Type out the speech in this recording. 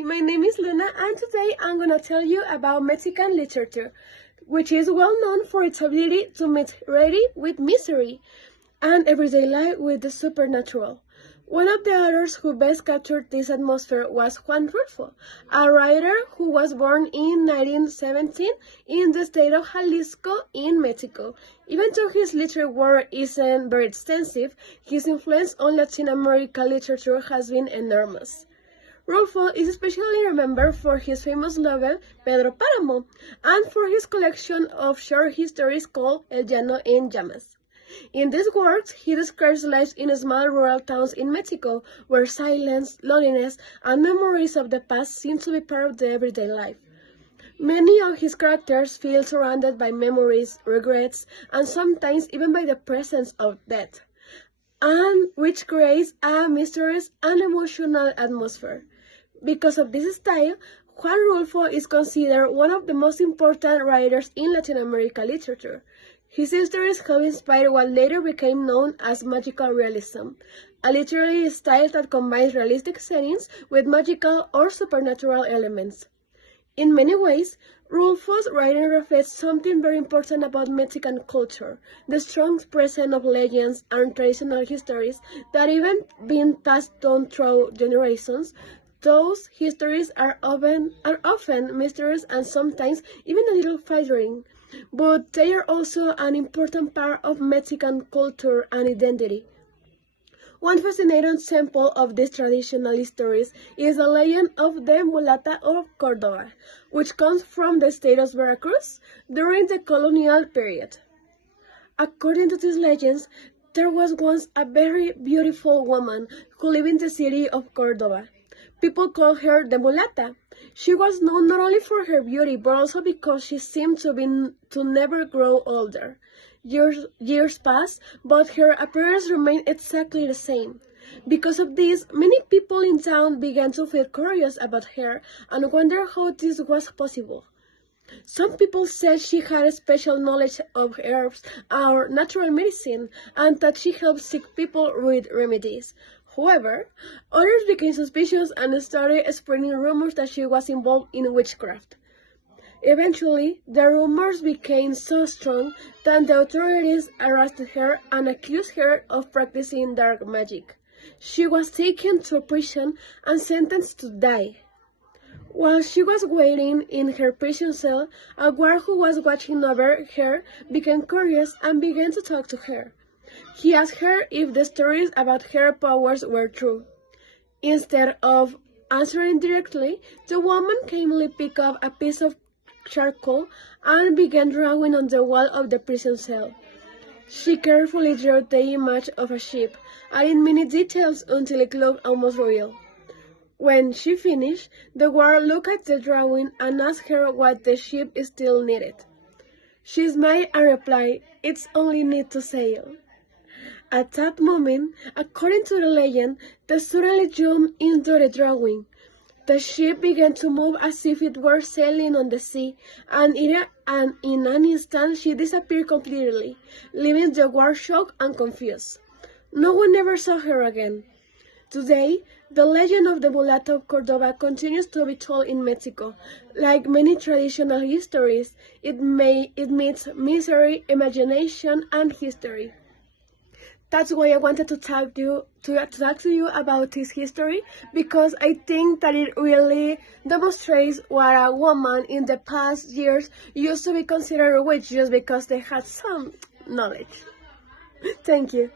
Hi, my name is Luna, and today I'm gonna tell you about Mexican literature, which is well known for its ability to mix reality with mystery and everyday life with the supernatural. One of the authors who best captured this atmosphere was Juan Rulfo, a writer who was born in 1917 in the state of Jalisco in Mexico. Even though his literary work isn't very extensive, his influence on Latin American literature has been enormous. Rulfo is especially remembered for his famous novel Pedro Páramo and for his collection of short histories called El Llano en Llamas. In these works, he describes lives in small rural towns in Mexico where silence, loneliness, and memories of the past seem to be part of the everyday life. Many of his characters feel surrounded by memories, regrets, and sometimes even by the presence of death, and which creates a mysterious and emotional atmosphere. Because of this style, Juan Rulfo is considered one of the most important writers in Latin American literature. His histories have inspired what later became known as magical realism, a literary style that combines realistic settings with magical or supernatural elements. In many ways, Rulfo's writing reflects something very important about Mexican culture, the strong presence of legends and traditional histories that even been passed down through generations. Those histories are often mysterious and sometimes even a little frightening, but they are also an important part of Mexican culture and identity. One fascinating example of these traditional stories is the legend of the Mulata of Córdoba, which comes from the state of Veracruz during the colonial period. According to these legends, there was once a very beautiful woman who lived in the city of Córdoba. People called her the Mulata. She was known not only for her beauty, but also because she seemed to never grow older. Years passed, but her appearance remained exactly the same. Because of this, many people in town began to feel curious about her and wonder how this was possible. Some people said she had a special knowledge of herbs or natural medicine and that she helped sick people with remedies. However, others became suspicious and started spreading rumors that she was involved in witchcraft. Eventually, the rumors became so strong that the authorities arrested her and accused her of practicing dark magic. She was taken to prison and sentenced to die. While she was waiting in her prison cell, a guard who was watching over her became curious and began to talk to her. He asked her if the stories about her powers were true. Instead of answering directly, the woman calmly picked up a piece of charcoal and began drawing on the wall of the prison cell. She carefully drew the image of a sheep, adding many details until it looked almost real. When she finished, the guard looked at the drawing and asked her what the sheep still needed. She smiled and replied, "It's only need to sail." At that moment, according to the legend, they suddenly jumped into the drawing. The ship began to move as if it were sailing on the sea, and in an instant she disappeared completely, leaving the guard shocked and confused. No one ever saw her again. Today, the legend of the Mulata of Córdoba continues to be told in Mexico. Like many traditional histories, it meets misery, imagination, and history. That's why I wanted to talk to you about this history, because I think that it really demonstrates what a woman in the past years used to be considered a witch just because they had some knowledge. Thank you.